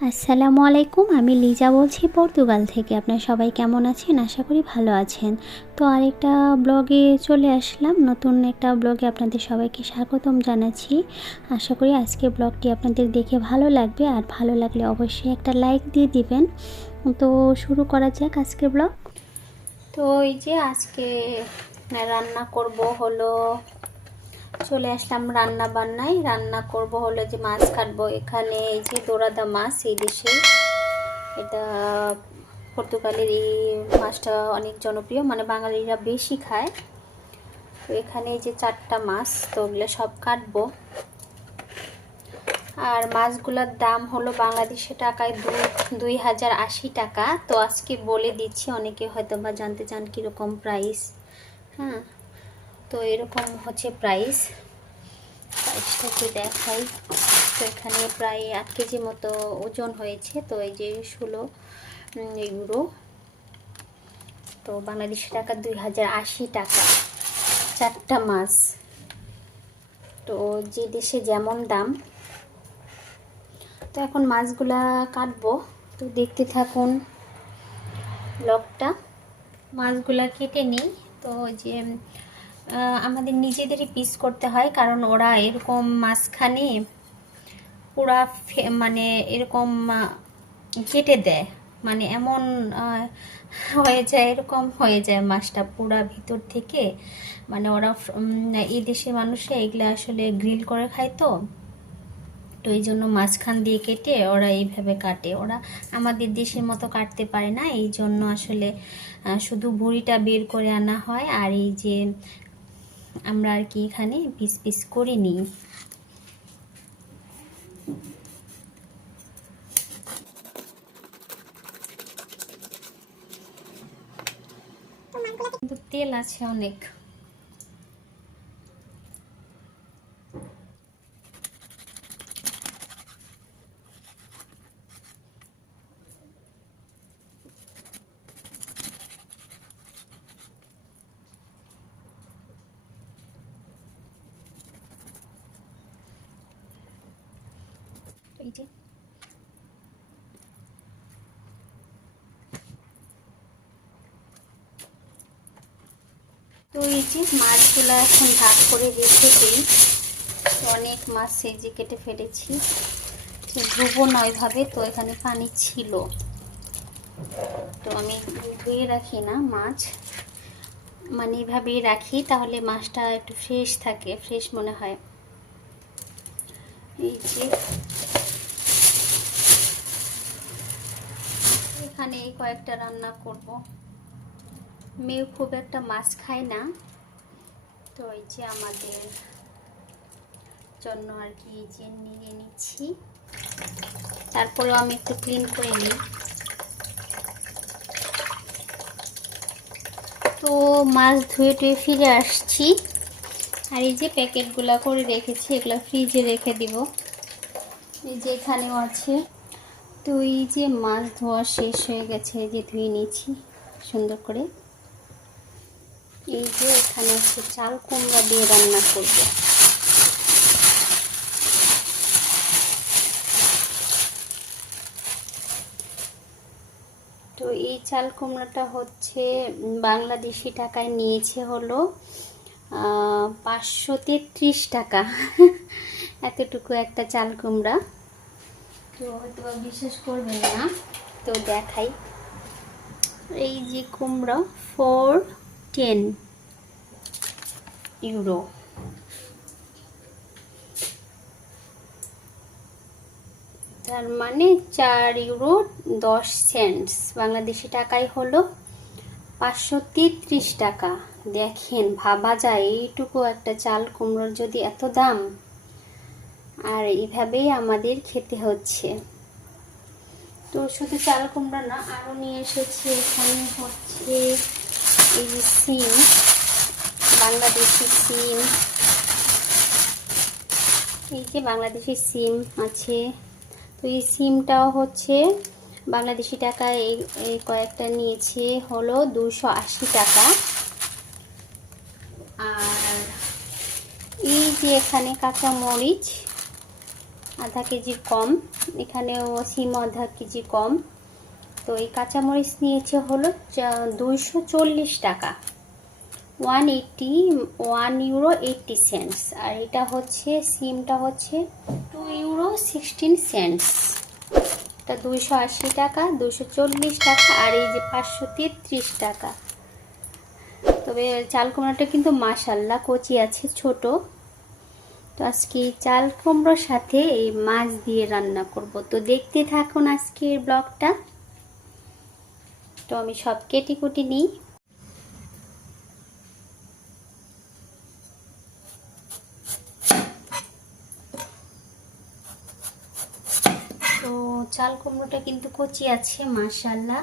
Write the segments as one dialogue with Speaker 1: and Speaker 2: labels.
Speaker 1: আসসালামু আলাইকুম, আমি লিজা বলছি পর্তুগাল থেকে। আপনার সবাই কেমন আছেন? আশা করি ভালো আছেন। তো আরেকটা ব্লগে চলে আসলাম। নতুন একটা ব্লগে আপনাদের সবাইকে স্বাগতম জানাচ্ছি। আশা করি আজকে ব্লগটি আপনাদের দেখে ভালো লাগবে। আর ভালো লাগলে অবশ্যই একটা লাইক দিয়ে দিবেন। তো শুরু করা যাক আজকের ব্লগ। তো এই যে আজকে রান্না করব হলো চলে আসলাম রান্না বান্নায় রান্না করব হলো যে মাছ কাটবো। এখানে এই যে দোরাদা মাছ, এই দেশে এটা পর্তুগালের এই মাছটা অনেক জনপ্রিয় মানে বাঙালিরা বেশি খায়। তো এখানে এই যে চারটা মাছ, তো ওগুলো সব কাটবো। আর মাছগুলোর দাম হলো বাংলাদেশে টাকায় দুই দুই হাজার আশি টাকা। তো আজকে বলে দিচ্ছি, অনেকে হয়তো বা জানতে চান কীরকম প্রাইস হ্যাঁ। তো এরকম হচ্ছে প্রাইস প্রাইসটাকে দেখাই। তো এখানে প্রায় আট কেজি মতো ওজন হয়েছে। তো এই যে ষোলো ইউরো তো বাংলাদেশি টাকা দুই হাজার আশি টাকা। চারটা মাছ। তো যে দেশে যেমন দাম। তো এখন মাছগুলা কাটবো। তো দেখতে থাকুন লকটা মাছগুলা কেটে নিই। তো যে আমাদের নিজেদেরই পিস করতে হয়, কারণ ওরা এরকম মাঝখানে পুরা মানে এরকম কেটে দেয়। মানে এমন হয়ে যায়, এরকম হয়ে যায় মাছটা পুরা ভিতর থেকে। মানে ওরা এই দেশের মানুষে এগুলো আসলে গ্রিল করে খায় তো। তো এই জন্য মাঝখান দিয়ে কেটে ওরা এইভাবে কাটে। ওরা আমাদের দেশের মতো কাটতে পারে না, এই জন্য আসলে শুধু বুড়িটা বের করে আনা হয়। আর এই যে আমরা আর কি এখানে পিস পিস করে নিই। তেল আছে অনেক। এই যে তো এই যে মাছগুলো এখন ভাগ করে রেখে দিই, অনেক মাছ সেজে কেটে ফেলেছি। ধুবো নয় ভাবে তো এখানে পানি ছিল। তো আমি ধুয়ে রাখি না মাছ। মানে এইভাবেই রাখি, তাহলে মাছটা একটু ফ্রেশ থাকে ফ্রেশ মনে হয়। এই যে এখানে এই কয়েকটা রান্না করব। মেয়ে খুব একটা মাছ খায় না। তো এই যে আমাদের জন্য আর কি এই যে নিয়ে নিচ্ছি। তারপরেও আমি একটু ক্লিন করে নিই। তো মাছ ধুয়ে টুয়ে ফিরে আসছি। আর এই যে প্যাকেটগুলো করে রেখেছি, এগুলো ফ্রিজে রেখে দিব। এই যে এখানেও আছে। তো এই যে মাছ ধোয়া শেষ হয়ে গেছে যে ধুয়ে নিয়েছি সুন্দর করে। এই যে এখানে হচ্ছে চাল কুমড়া দিয়ে রান্না করব। তো এই চাল কুমড়াটা হচ্ছে বাংলাদেশি টাকায় নিয়েছে হলো পাঁচশো তেত্রিশ টাকা। এতটুকু একটা চাল কুমড়া। তো হয়তো বিশ্বাস করবেন না। তো দেখাই। এই যে কুমড়া ফোর টেন ইউরো তার মানে চার ইউরো দশ সেন্টস বাংলাদেশি টাকায় হলো পাঁচশো তেত্রিশ টাকা। দেখেন, ভাবা যায়, এইটুকু একটা চাল কুমড়োর যদি এত দাম। আর এইভাবেই আমাদের খেতে হচ্ছে। তো শুধু চাল কুমড়া না আরও নিয়ে এসেছে। এখানে হচ্ছে এই যে সিম, বাংলাদেশি সিম। এই যে বাংলাদেশি সিম আছে। তো এই সিমটাও হচ্ছে বাংলাদেশি টাকা এই কয়েকটা নিয়েছে। হলো দুশো টাকা। আর এই যে এখানে কাঁচা মরিচ আধা কেজি কম, এখানেও সিম আধা কেজি কম। তো এই কাঁচামরিচ নিয়েছে হলো দুইশো চল্লিশ টাকা। One eighty, one euro eighty cents. আর এটা হচ্ছে, সিমটা হচ্ছে টু ইউরো সিক্সটিন সেন্টস। এটা দুইশো আশি টাকা, দুইশো চল্লিশ টাকা, আর এই যে পাঁচশো তেত্রিশ টাকা। তবে চাল কুমড়োটা কিন্তু মাসাল্লা কচি আছে, ছোট। তো আজকে চাল কুমড়োর সাথে এই মাছ দিয়ে রান্না করব। তো দেখতে থাকুন আজকের ব্লগটা। তো আমি সব কেটে কুটি নিই। তো চাল কুমড়োটা কিন্তু কচি আছে মাশাল্লাহ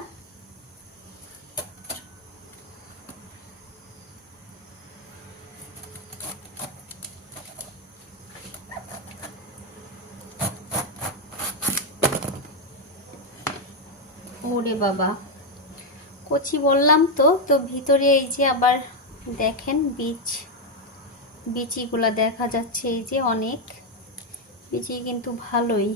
Speaker 1: ওরে বাবা। কচি বললাম তো তো ভিতরে এই যে আবার দেখেন বীজ। বিচিগুলা দেখা যাচ্ছে এই যে অনেক। বিচি কিন্তু ভালোই।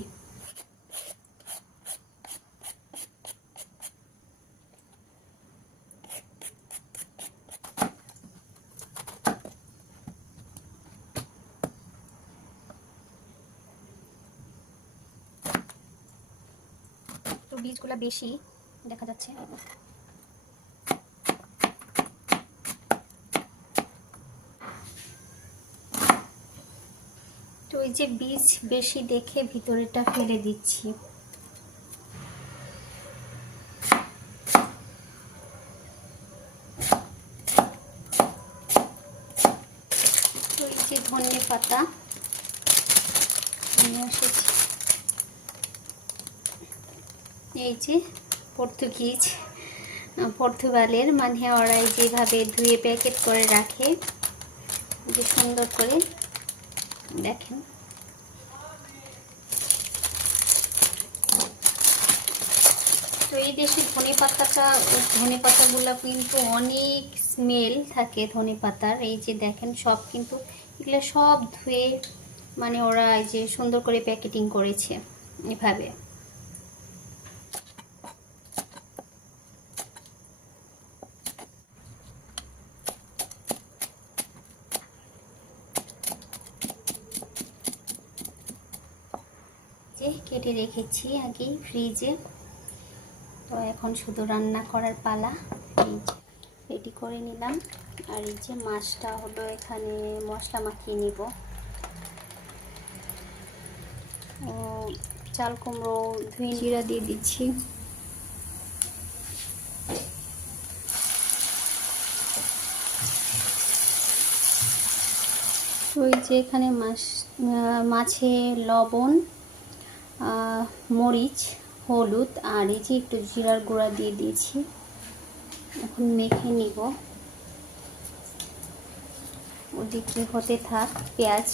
Speaker 1: বীজগুলো বেশি দেখা যাচ্ছে। তো এই যে বীজ বেশি দেখে ভিতরেটা ফেলে দিচ্ছি। ধনে পাতা নিয়ে এসেছি। এই যে পর্তুগিজ পর্তুগালের মানে ওরাই যেভাবে ধুয়ে প্যাকেট করে রাখে যে সুন্দর করে দেখেন। তো এই দেশে ধনে পাতাটা, ধনে পাতাগুলো কিন্তু অনেক স্মেল থাকে ধনে পাতার। এই যে দেখেন, সব কিন্তু এগুলো সব ধুয়ে মানে ওরা এই যে সুন্দর করে প্যাকেটিং করেছে এভাবে যে কেটে রেখেছি আগেই ফ্রিজে। তো এখন শুধু রান্না করার পালা। রেডি করে নিলাম। আর এই যে মাছটা হলো এখানে মশলা মাখিয়ে নিব। ও চাল কুমড়ো ধুয়ে জিরা দিয়ে দিচ্ছি। ওই যে এখানে মাছ মাছে লবণ মরিচ, হলুদ আর এই যে একটু জিরার গুঁড়া দিয়ে দিয়েছি। এখন মেখে নিব। ওদিকে হতে থাক, পেঁয়াজ।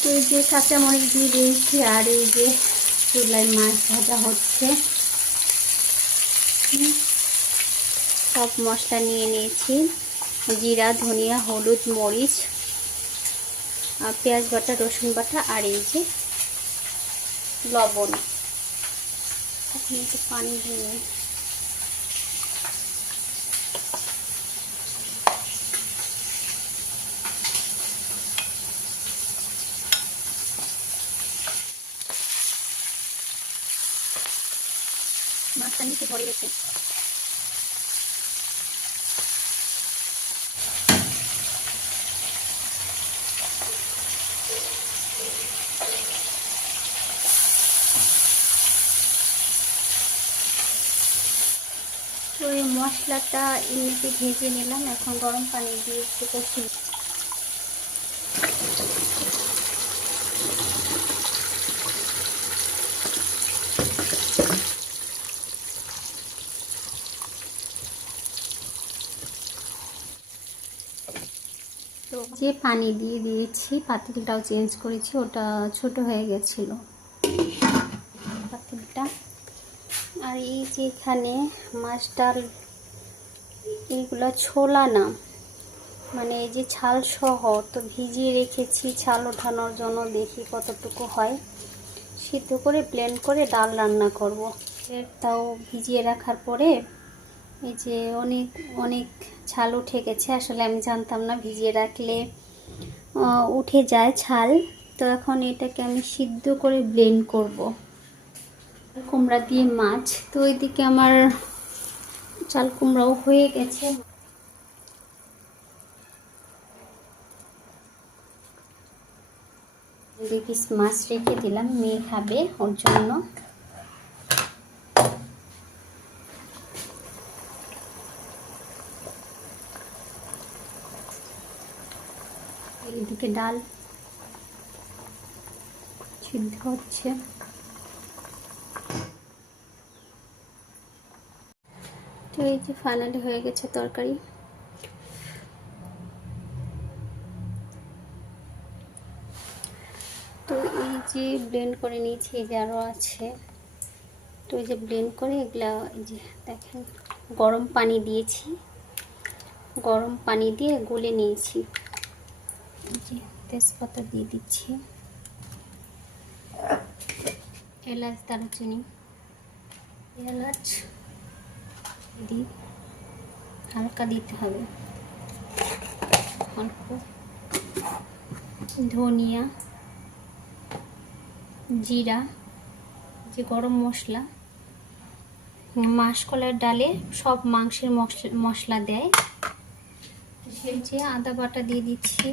Speaker 1: তো এই যে কাঁচা মরিচ দিয়ে দিয়েছি আর এই যে চুলায় মাছ ভাজা হচ্ছে। সব মশলা নিয়ে নিয়েছি। জিরা, ধনিয়া, হলুদ, মরিচ। পেঁয়াজ বাটা, রসুন বাটা আর এই যে লবণ। এখন একটু পানি দিয়ে মাছটা নিচে ভরে গেছে। মশলাটা এমনিতে ভেজে নিলাম, এখন গরম পানি দিয়ে একটু যে পানি দিয়ে দিয়েছি পাতিলটাও চেঞ্জ করেছি, ওটা ছোট হয়ে গেছিল। আর এই যে এখানে মাছ ডাল এইগুলো ছোলা না মানে এই যে ছাল সহ তো ভিজিয়ে রেখেছি, ছাল ওঠানোর জন্য দেখি কতটুকু হয়। সিদ্ধ করে প্লেন করে ডাল রান্না করব। তাও ভিজিয়ে রাখার পরে এই যে অনেক অনেক ছাল উঠে গেছে। আসলে আমি জানতাম না ভিজিয়ে রাখলে উঠে যায় ছাল। তো এখন এটাকে আমি সিদ্ধ করে ব্লেন্ড করব। কুমড়া দিয়ে মাছ। তো ওইদিকে আমার চাল কুমড়াও হয়ে গেছে। মাছ রেখে দিলাম, মেয়ে খাবে ওর জন্য। এদিকে ডাল সিদ্ধ হচ্ছে। তো এই যে ফাইনালি হয়ে গেছে তরকারি। তো এই যে ব্লেন্ড করে নিয়েছি, এই যে আরও আছে। তো এই যে ব্লেন্ড করে এগুলা যে দেখেন, গরম পানি দিয়েছি। গরম পানি দিয়ে গুলে নিয়েছি। যে তেজপাতা দিয়ে দিচ্ছি। এলাচ দারুচিনি। এলাচ। দিই হালকা দিতে হবে। অল্প ধনিয়া, জিরা, যে গরম মশলা, মাসকলার ডালে সব মাংসের মশলা দেয়। সে যে আদা বাটা দিয়ে দিচ্ছি।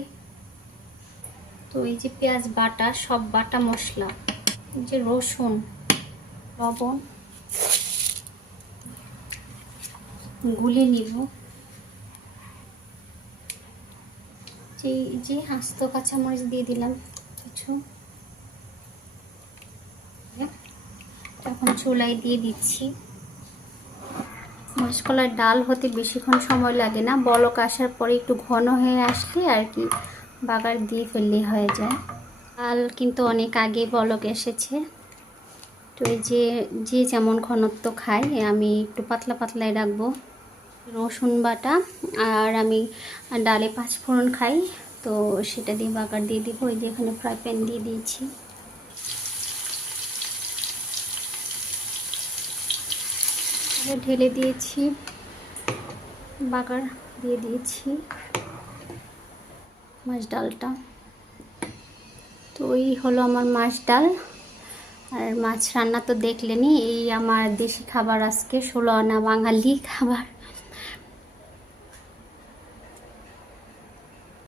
Speaker 1: তো এই যে পেঁয়াজ বাটা, সব বাটা মশলা যে রসুন, লবণ গুলে নিব। যে যে আস্ত কাঁচামরিচ দিয়ে দিলাম কিছু। তখন চুলাই দিয়ে দিচ্ছি। মাসকলার ডাল হতে বেশিক্ষণ সময় লাগে না। বলক আসার পরে একটু ঘন হয়ে আসলে আর কি বাগার দিয়ে ফেললে হয়ে যায়। ডাল কিন্তু অনেক আগে বলক এসেছে। তো যে যে যেমন ঘনত্ব খায়, আমি একটু পাতলা পাতলাই রাখব। রসুন বাটা আর আমি ডালে পাঁচ ফোড়ন খাই, তো সেটা দিয়ে বাগার দিয়ে দিব। ওই যে এখানে ফ্রাই প্যান দিয়ে দিয়েছি। ঢেলে দিয়েছি, বাগার দিয়ে দিয়েছি মাছ ডালটা। তো ওই হলো আমার মাছ ডাল। আর মাছ রান্না তো দেখলেনি এই আমার দেশি খাবার আজকে, ষোলো আনা বাঙালি খাবার।